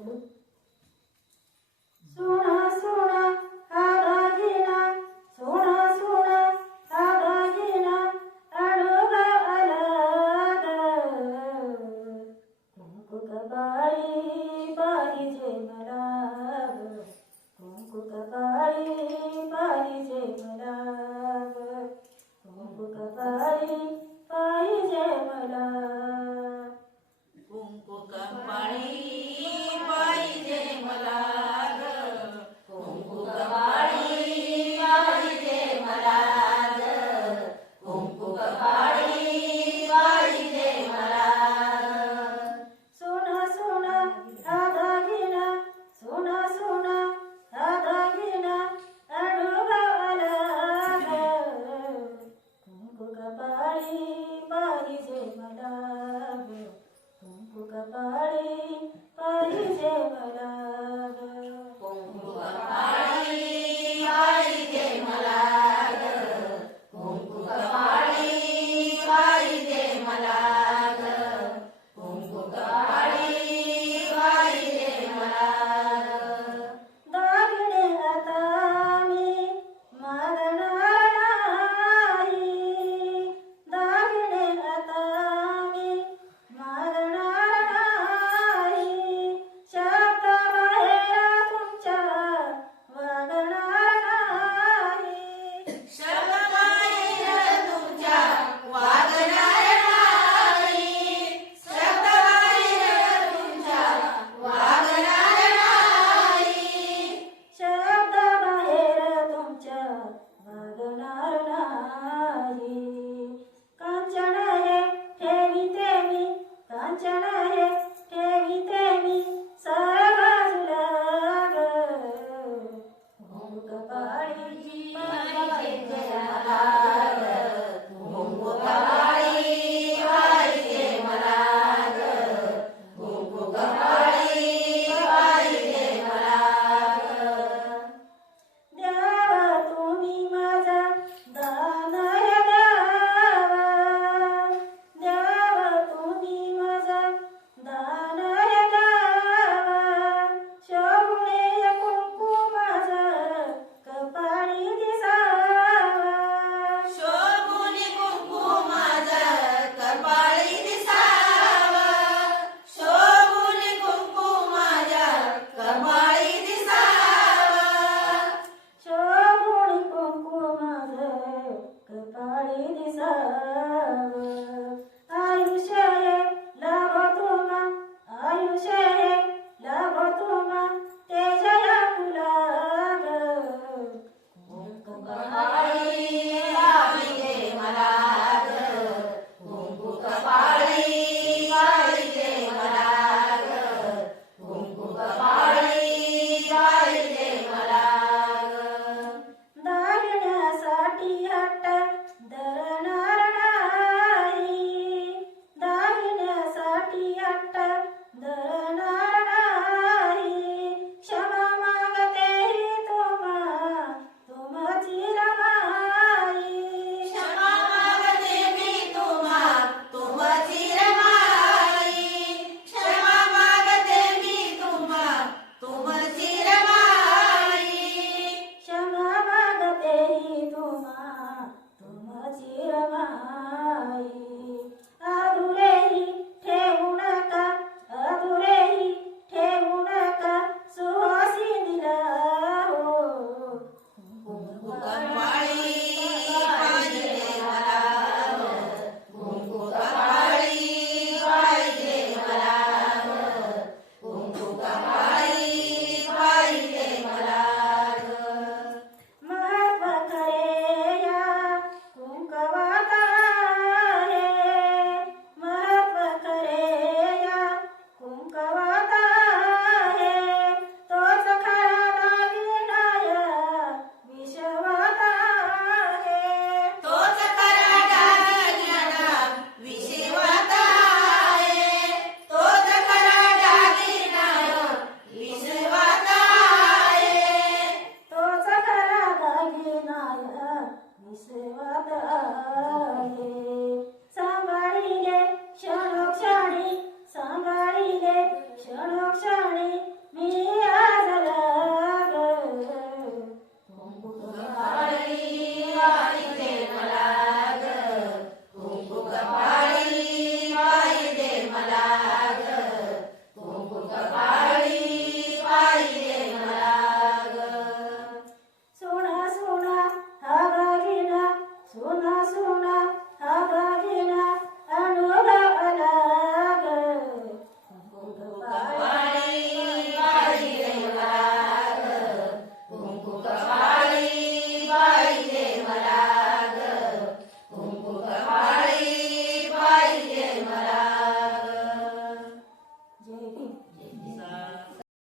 सोना desaba